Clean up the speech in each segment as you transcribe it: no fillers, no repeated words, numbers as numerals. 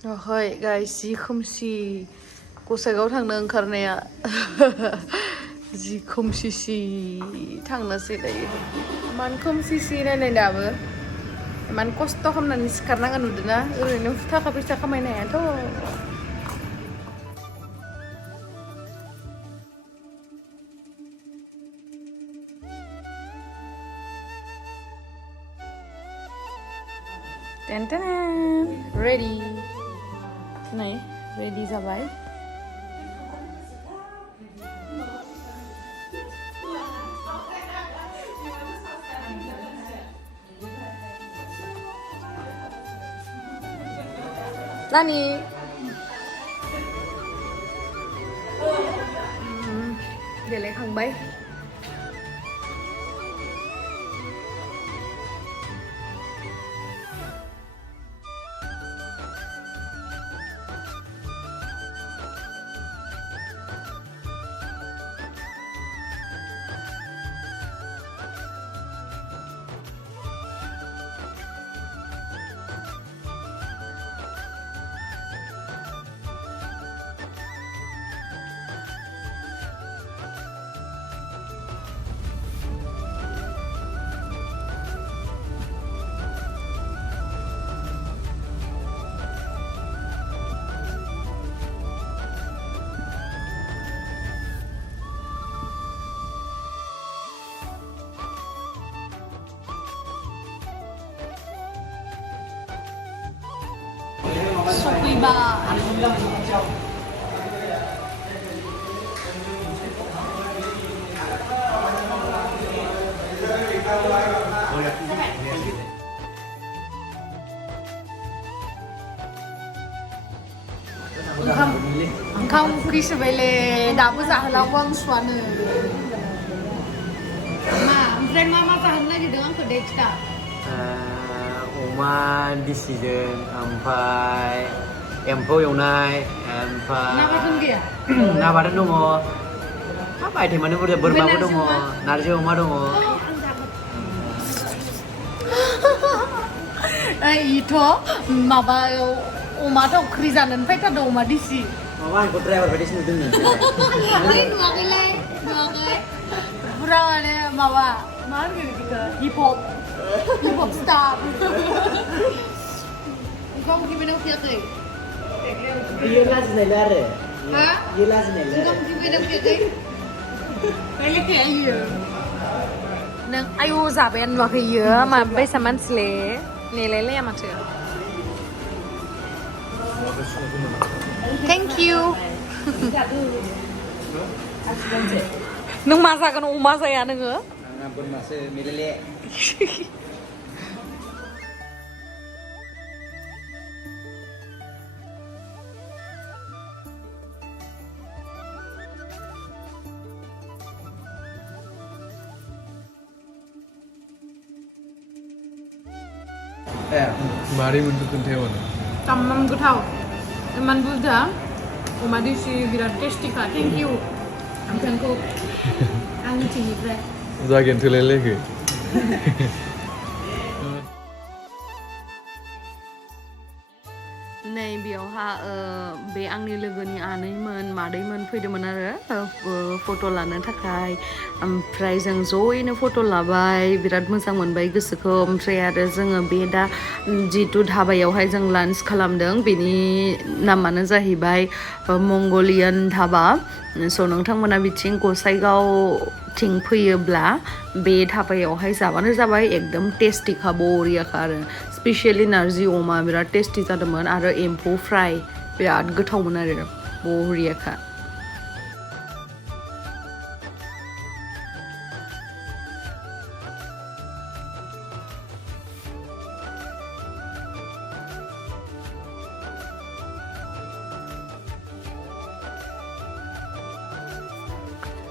Ahoj guys, jि खोमसि गसाइगाव थांनो ओंखारनाया जि खोमसिसि थांनोसै दायो इमान खोमसिसि नायनाय दाबो इमान खस्थ' खालामनानै सिखारनांगोन नुदोंना ओरैनो थाखा फैसा खामायनो हायाथ' टेन टेन रेडि नै रेडि जाबाय नानि देलायखांबाय ओंखाम ओंख्रि सोबायले दाबो जाहोलांगौ आं सुवानो मा ओमफ्राय मा जाहोनो नागिरदों आंखौ दे खिथा अमा दिसिजों ओमफ्राय एम्फौ एवनाय ओमफ्राय ना बाथोन गैया ना बाथोन दङ हाब आइटेमानो बुरजा बोरमाबो दङ नारजि अमा दङ इथ' माबा अमा थावख्रि जानोनो फैथारदों अमा दिसि माबा आंखौ ड्राइभार बायदिसो नुदों नुवाखै पुरा माने माबा मा होनगोन बेखौ हिप हप स्टार ओंखाम उखैबायना उखैयाखै बियो लाजिनायल आरो हा बियो लाजिनायल ओंखाम उखैबायना उखैयाखै रायलायखाया इयो नों आयौ जाबायानो नुवाखै इयो माबायसा मानसिले नेलायलाया माथो Thank you. नों मा जागोन अमा जाया नोङो? आंहा बोरमासो मेलेले मारै मोनखो खोन्थायामोन तामाम गोथाव इमान बुरजा अमा दिसि बिराद टेस्टिखा थेंक इउ नोंथांखौ आंनि थिंनिफ्राय जागोन थोलायलायाखै नै बेयावहा बे आंनि लोगोनि आनैमोन मादैमोन फैदोंमोन आरो फट' लानो थाखाय ओमफ्राय जों ज'यैनो फट' लाबाय बिराद मोजां मोनबाय गोसोखौ ओमफ्राय आरो जोङो बे दा जितु धाबायावहाय जों लान्च खालामदों बेनि नामानो जाहैबाय मंगलियान धाबा स' नोंथांमोना बिथिं गसाइगावथिं फैयोब्ला बे धाबायावहाय जाबानो जाबाय एकदम टेस्टिखा बरियाखा आरो स्पेसियेलि नारजि अमा बिराद टेस्टि जादोंमोन आरो एम्फौ फ्राय बिराद गोथावमोन आरो बरियाखा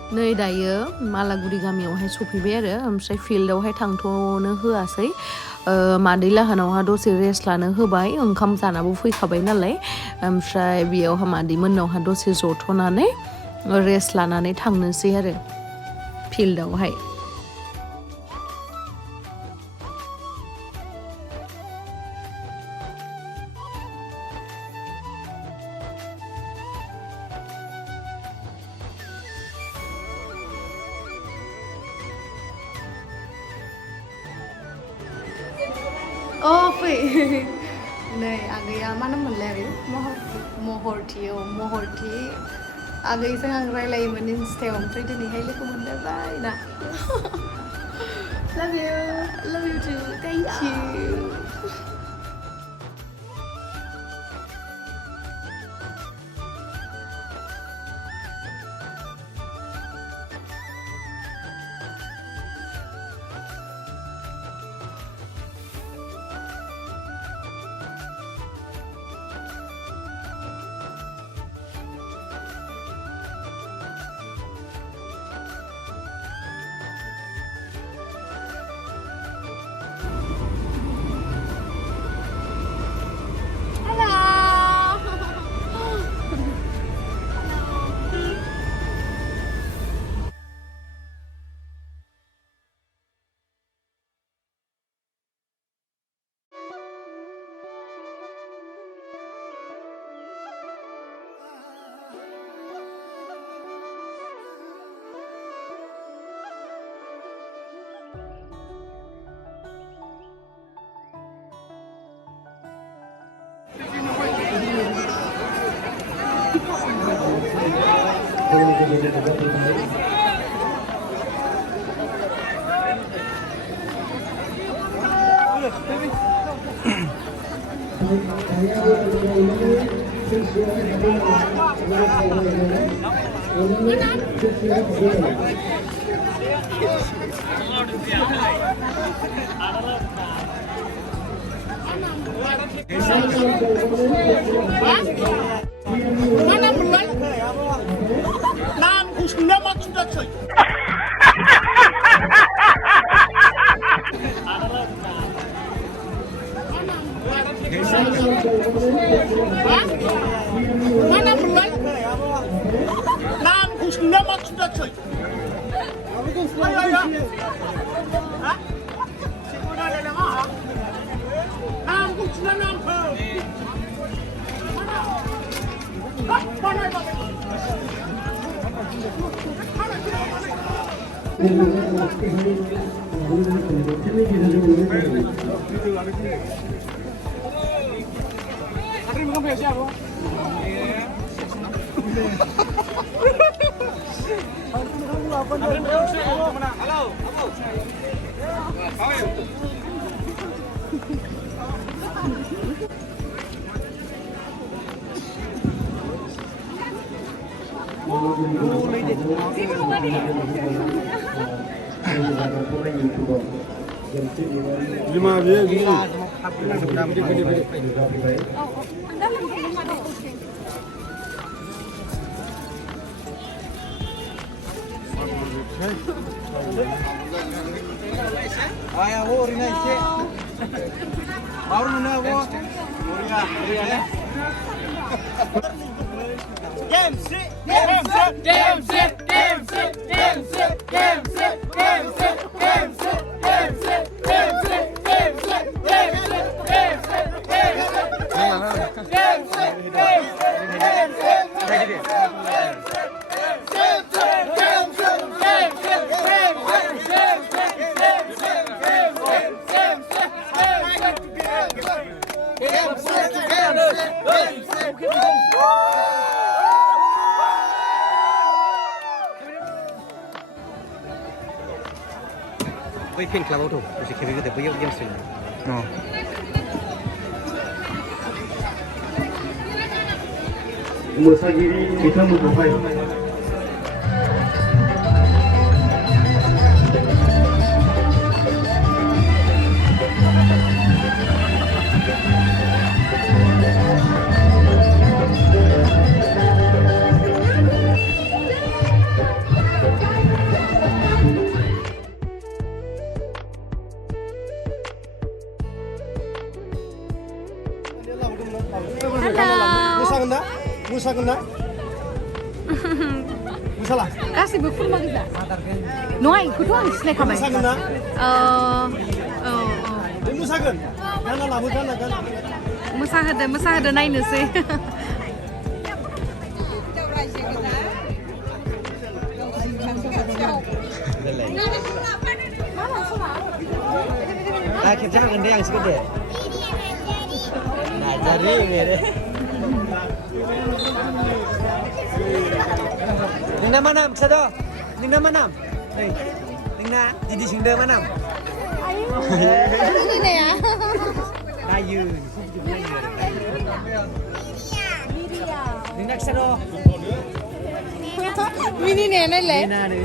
नै दायो मालागुरि गामियावहाय सफैबाय आरो ओमफ्राय फिल्डआवहाय थांथ'नो होआसै मादै लाहानावहा दसे रेस्ट लानो होबाय ओंखाम जानाबो फैखाबाय नालाय ओमफ्राय बेयावहा मादै मोननावहा दसे जथ'नानै रेस्ट लानानै थांनोसै आरो फिल्डआवहाय Oh, fै नै आगैया मा नाम मोनलाय आगै महरथि औ महरथि आगैजों आं रायलायोमोन इन्स्टायाव ओमफ्राय दिनैहाय लोगो मोनलायबाय ना love you too thank you Mana mulai? Nam kusna maksudnya coy. Mana mulai? Nam kusna maksudnya coy. Ayo ayo. Hah? Sikuda ada mah? Nam kusna nam kau. Lima dia gini. Ayah, wo, Rina isi. Baru mana wo? Rina. Gemsri, Gemsri, Gemsri, Gemsri, Gemsri, Gemsri, Gemsri, Gemsri, Gemsri, Gemsri, Gemsri, बै फेन क्लाबाव दं दसे खेबे गोदो बैयाव games होयो मोसागिरि बिथांमोनखौहाय मोसागोन ना मोसाला गासिबो खुरमा गोजा नङा इखौथ' आं सिनायखाबाय मोसागोन ना औ बे मोसागोन गाना लाबो गाना मोसाहोदो नायनोसै खेबसे हागोन दे आं सिगां दे Dari mere. Ningna manam sado. Ningna manam. Hey. Ningna jadi singde manam. Ini nih ya. Kayu. Ningna sado. Mini nih nih le. Nina ni.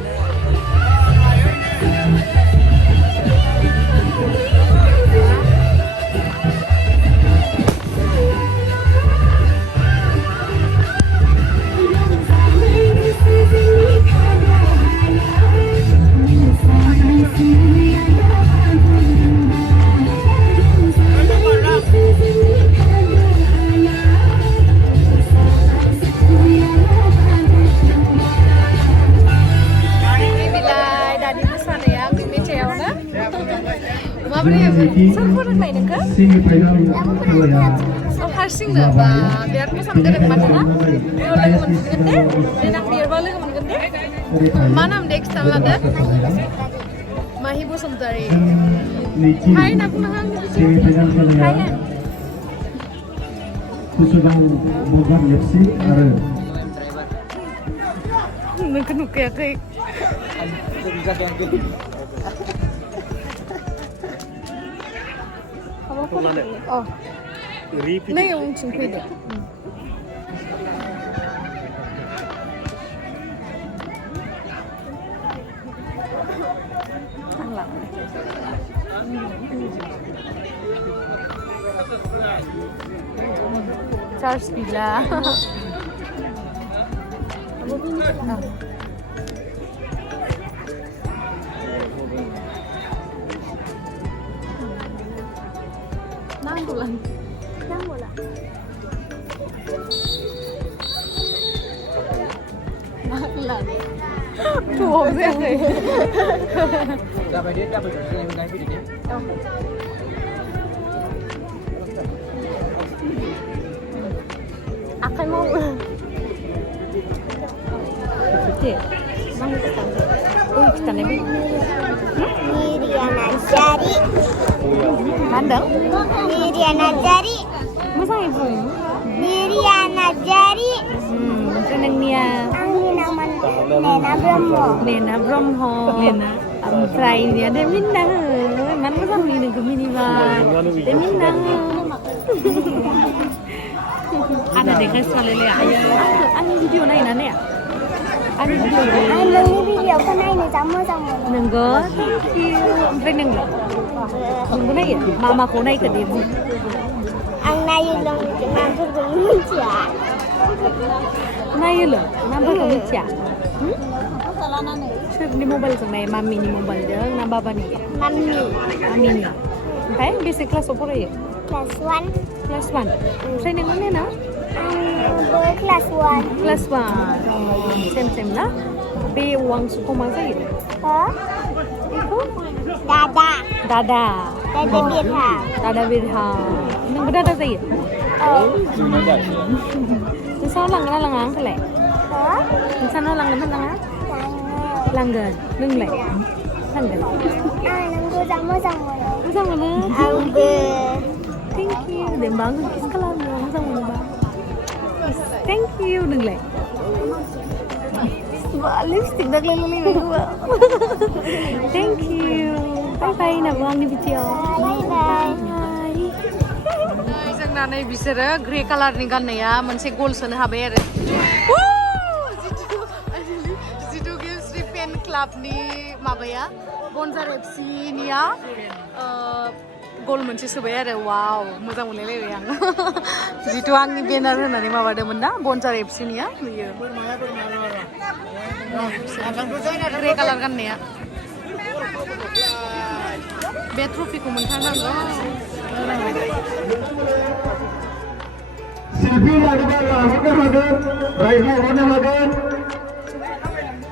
Sini final ya. Oh harsingnya bah, biar mosa mengenai mana? Biar lagi mengenai, enak biar balik mengenai. Mana next salah deh? Mahibu samtari. Hai nak mahang. Sini final ya. Gosaigaon Bogor FC ada. Nukuk kayak. Oh. Này ông chừng quỳ được. Ăn lắm. Charles Villa. Nang bulan. Chùa riêng rồi. Dah dia dah berjalan dengan video ni. Akan mau. Betul. Mana kita? Oh, kita ni. Miriana Jari. Mandang? Miriana Jari. Masa ibu? Miriana Jari. Senang Nia. Angin naman Nena Bromo. Nena Bromho. Nena. Try dia dia minang. Mana masa ni dengan minimal. Dia minang. Ada dekat sekali le. Ani video naik nane ya. Ani video. Ang nang video ko na ini sama-sama. Nenggo. Thank you. Ampai nenggo. Nenggo naik ya. Mama ko naik ke dia. Ang nayulong number ko yun siya. Naik lo. Number kamu siapa? Sir, ni mobile sa may mami ni mobile dia. Nambah apa ni? Mami. Mami ni. Okay, basic class apa ya? Class 1. Class 1. Training mana na? Ang class 1. Class 1. Same na. Be uang suku masa ya? Ha? Itu? Dada. Dada. Dada Birha. Dada Birha. Nang berada saya? Oh. Sao lang ang kale? Ha? Sao lang ang? Langgan. Nung le. Langgan. Ah, nanggo sama-sama. Sama na. Ang Thank you. Dem bangun sekolah mo sama ba? Thank you nung le. Lipstick dah lelaki gua. Thank you. Bye bye na buang ni video. Bye-bye. जोंना नै बिसोरो grey कालारनि गाननाया मोनसे गल सोनो हाबाय आरो जितु गेमस्रि फेन क्लाबनि माबाया बनजार एफसि निया गल मोनसे सोबाय आरो वाव मोजां मोनलायलायबाय आं जितु आंनि बेनार होनानै माबादोंमोन ना बनजार एफसि निया बियो ग्रे कालार गाननाया बे ट्रफिखौ मोनथारनांगौ Selfie lakukan, raihnya mana lakukan?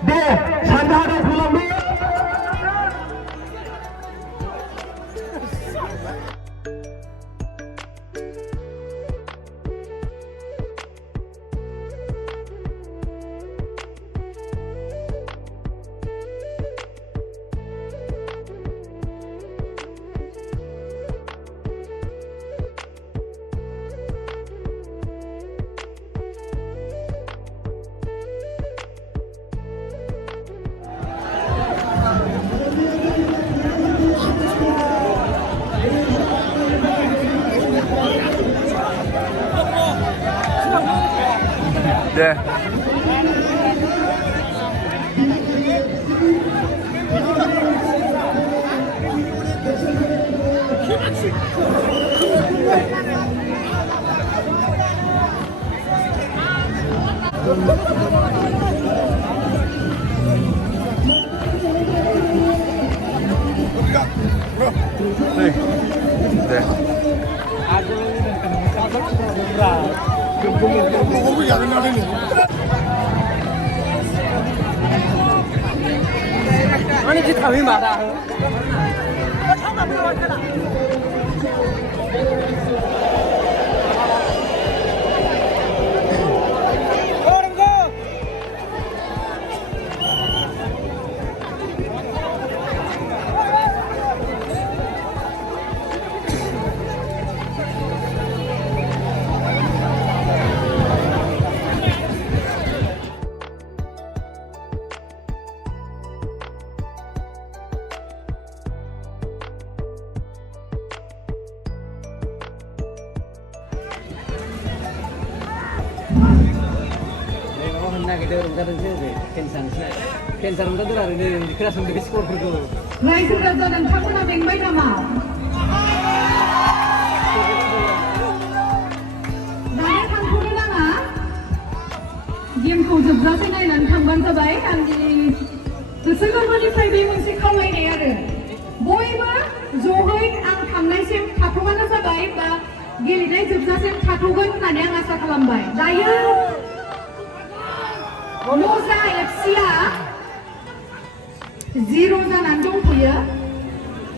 Deh, santai ada pulang deh. दे दे Mana kita kami mana? Kita orang kadang sih, kencan kita tuh hari ini dikeras untuk skor itu. रायजो राजा नोंथांमोना बेंबाय नामा? दायो थांथ'नो नाङा गेमखौ जोबजासे नायनानै थांबानो जाबाय आंनि गोसो गोरबोनिफ्राय बे मोनसे खावलायनाय आरो बयबो ज'है आं थांनायसिम थाथ'बानो जाबाय बा गेलेनाय जोबजासिम थाथ'गोन होननानै आं आसा खालामबाय दायो मोजा एफसिआ 0 जानानै दंथ'यो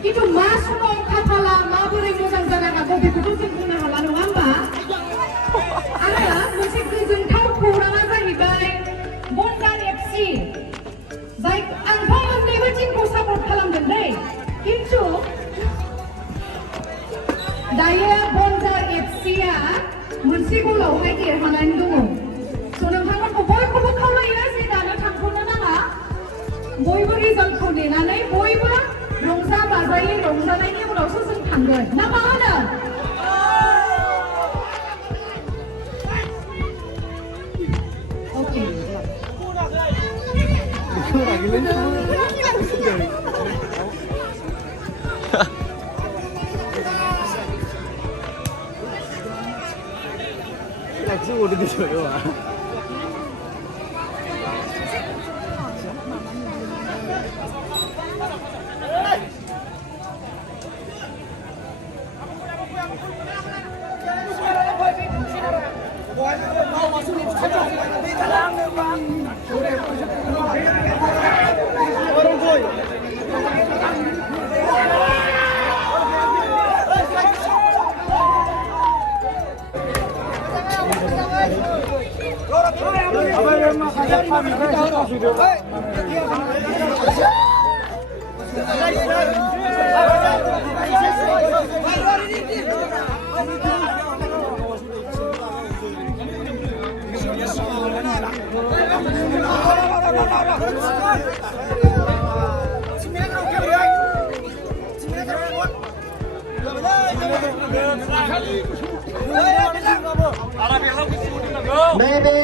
खिन्थु मा समाव खाफाला माबोरै मोजां जानो हागौ बेखौथ' जों बुंनो हाला नङा होमबा आरो मोनसे गोजोनथाव खौराङा जाहैबाय बनजार एफसि जाय आंथ' मोननैबो टिमखौ सापर्ट खालामगोन दै खिन्थु दायो बनजार एफसिआ मोनसे गलावहाय देरहानानै दङ स' नोंथांमोनखौ बयखौबो खावलायो जे दानो थांथ'नो नाङा बयबो रिजाल्टखौ नेनानै बयबो रंजा बाजायै रंजानायनि उनावसो जों थांगोन ना मा होनो अके Langsung udah disuruh. नैबे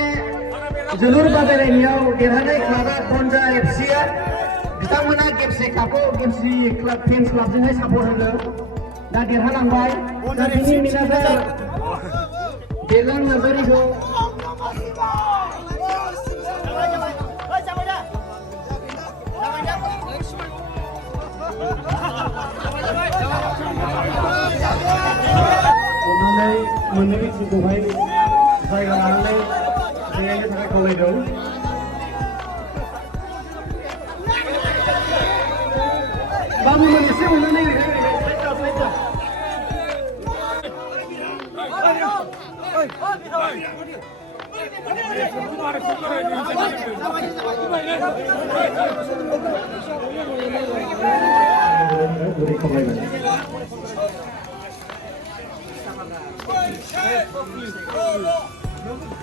जोलुर बादायलायनायाव देरहानाय क्लाबा बनजार एफसिआ बिथांमोना गेमस्रि कापखौ गेमस्रि क्लाब फेन्स क्लाबजोंहाय सापर्ट होदों दा देरहालांबाय दा बिनि मेनेजार बेलां नार्जारिखौ अन्नानै मोननैबो टिमखौहाय जायगा लानानै गेलेनो थाखाय खावलायदों बाबुमोन एसे अननानै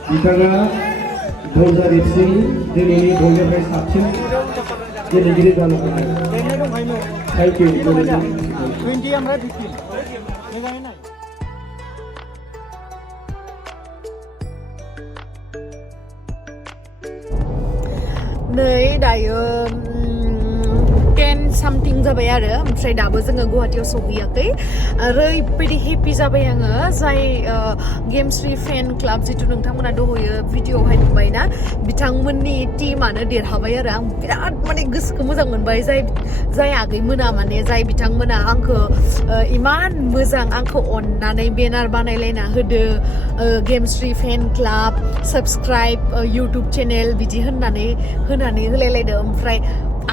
बिथाङा बनजार एफसिनि दिनैनि बयनिफ्राय साबसिन गेलेगिरि जानो हादों थेंक इउ 20 ओमफ्राय 15 नै दायो 10 something जाबाय आरो ओमफ्राय दाबो जोङो गुवाहाटीयाव सौहैयाखै ओरैबायदि हेपि जाबाय आङो जाय गेमस्रि फेन क्लाब जितु नोंथांमोना दहयो भिडिअआवहाय नुबायना बिथांमोननि टीमानो देरहाबाय आरो आं बिराद माने गोसोखौ मोजां मोनबाय जाय आगैमोना माने जाय बिथांमोना आंखौ इमान मोजां आंखौ अननानै बेनार बानायलायना होदो गेमस्रि फेन क्लाब साबस्क्राइब इउटुब चेनेल बिदि होनानै होलायलायदो ओमफ्राय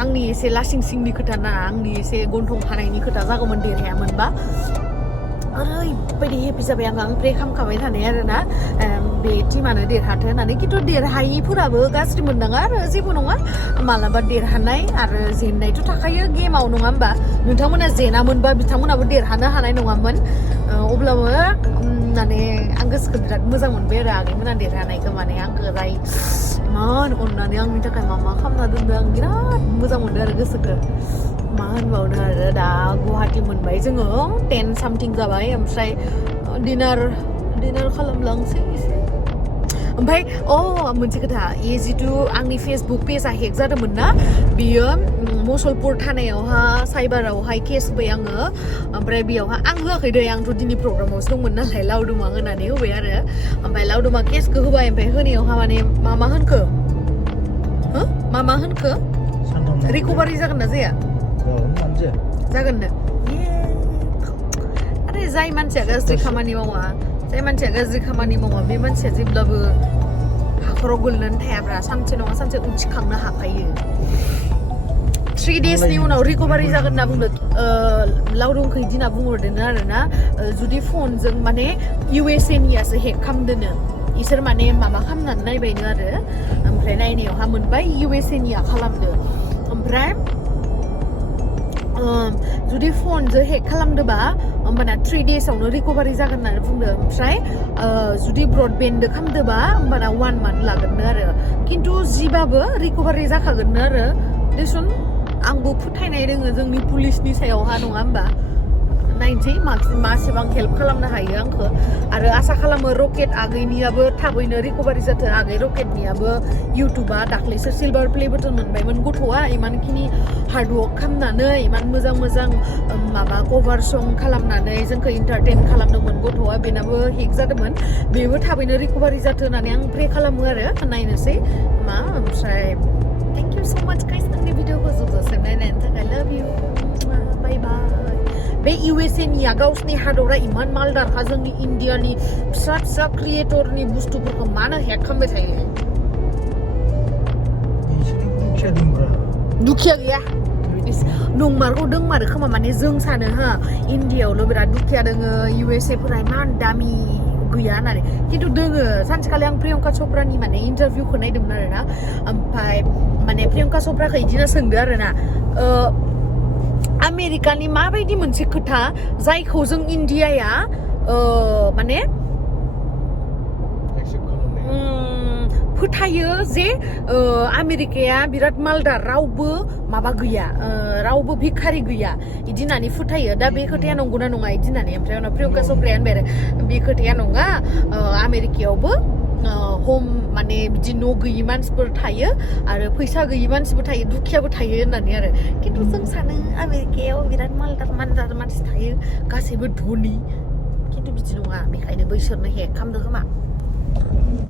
आंनि एसे लासिं सिंनि खोथा ना आंनि एसे गन्थं खानायनि खोथा जागौमोन देरहायामोनबा ओरैबायदि हेपि जाबाय आं प्रे खालामखाबाय थानाय आरोना बे टीमानो देरहाथो होननानै खिन्थु देरहायिफोराबो गाज्रि मोननाङा आरो जेबो नङा मालाबा देरहानाय आरो जेननायथ' थाखायो गेमाव नङा होमबा नोंथांमोना जेनामोनबा बिथांमोनाबो देरहानो हानाय नङामोन अब्लाबो माने आं गोसोखौ बिराद मोजां मोनबाय आरो आगैमोना देरहानायखौ माने आंखौ मान अननानै आंनि थाखाय मा खालामना दोनदों आं बिराद मोजां मोनदों आरो गोसोखौ मा होनबावनो आरो दा गुवाहाटी मोनबाय जोङो 10 something जाबाय ओमफ्राय डिनार खालामलांसै एसे ओमफ्राय मोनसे खोथा जितु आंनि फेसबुक पेजआ हेक जादोंमोन ना बियो मुसलपुर थानायावहा साइबारावहाय केस होबाय आङो ओमफ्राय बेयावहा आं होआखै दै आंथ' दिनै प्रग्रामावसो दंमोन नालाय लावदुमा होनानै होबाय आरो ओमफ्राय लावदुमा केसखौ होबाय ओमफ्राय होनायावहा माने मा होनखो रिकभारि जागोन ना जाया जागोननो आरे जाय मानसिया गाज्रि खामानि मावा बे मानसिया जेब्लाबो हाखराव गोलैनानै थायाब्रा सानसे नङा सानसे उथिखांनो हाखायो 3 daysनि उनाव रिकभारि जागोन होनना बुंदों लावदुमखौ इदिना बुंहरदों आरोना जुदि फनजों माने USA नियासो हेक खालामदोनो इसोर माने माबा खालामनानै नायबायनो आरो ओमफ्राय नायनायावहा मोनबाय USA निया खालामदो ओमफ्राय जुदि फनजों हेक खालामदोबा होमबाना 3 daysआवनो रिकभारि जागोन होननानै बुंदों ओमफ्राय जुदि ब्रडबेन्डजों खालामदोबा होमबाना 1 month लागोननो आरो खिन्थु जिबाबो रिकभारि जाखागोननो आरो देसुन आंबो फोथायनाय दोङो जोंनि पुलिसनि सायावहा नङा होमबा नायनोसै मासेबां हेल्प खालामनो हायो आंखौ आरो आसा खालामो रकेट आगैनियाबो थाबैनो रिकभारि जाथों आगै रकेटनियाबो इउटुबा दाख्लैसो सिलभार प्ले बटन मोनबायमोन गथ'आ इमानखिनि हार्डवर्क खालामनानै इमान मोजां माबा कभार सं खालामनानै जोंखौ इन्टारटेन खालामदोंमोन गथ'आ बेनाबो हेक जादोंमोन बेबो थाबैनो रिकभारि जाथों होननानै आं प्रे खालामो आरो नायनोसै ओमफ्राय थेंक इउ सो माच गाइस आंनि भिडिअखौ जोबजासिम नायनायनि थाखाय लाभ इउ बाय बाय बे USA निया गावसिनि हादरा इमान मालदारखा जोंनि इन्डियानि फिसा क्रिएटरनि बुस्थुफोरखौ मानो हेक खालामबाय थायो दुखिया गैया नंमारगौ दोंमारो खोमा माने जों सानो इन्डियायावल' बिराद दुखिया दोङो USA फोरा इमान दामि गैया होननानै खिन्थु दोङो सानसेखालि आं प्रियंका चप्रानि माने इन्टारभिउखौ नायदोंमोन आरोना ओमफ्राय माने प्रियंका चप्राखौ इदिनो सोंदो आरोना आमेरिकानि माबायदि मोनसे खोथा जायखौ जों इन्डियाया माने फोथायो जे आमेरिकाया बिराद मालदार रावबो माबा गैया रावबो भिखारि गैया इदि होननानै फोथायो दा बे खोथाया नंगौना नङा इदि होननानै ओमफ्राय उनाव प्रियंका चप्राया होनबाय आरो बे खोथाया नङा आमेरिकायावबो हम माने बिदि न' गैयि मानसिफोर थायो आरो फैसा गैयि मानसिबो थायो दुखियाबो थायो होननानै आरो खिन्थु जों सानो आमेरिकायाव बिराद मालदार मानसि थायो गासैबो धनि खिन्थु बिदि नङा बेखायनो बैसोरनो हेक खालामदों खोमा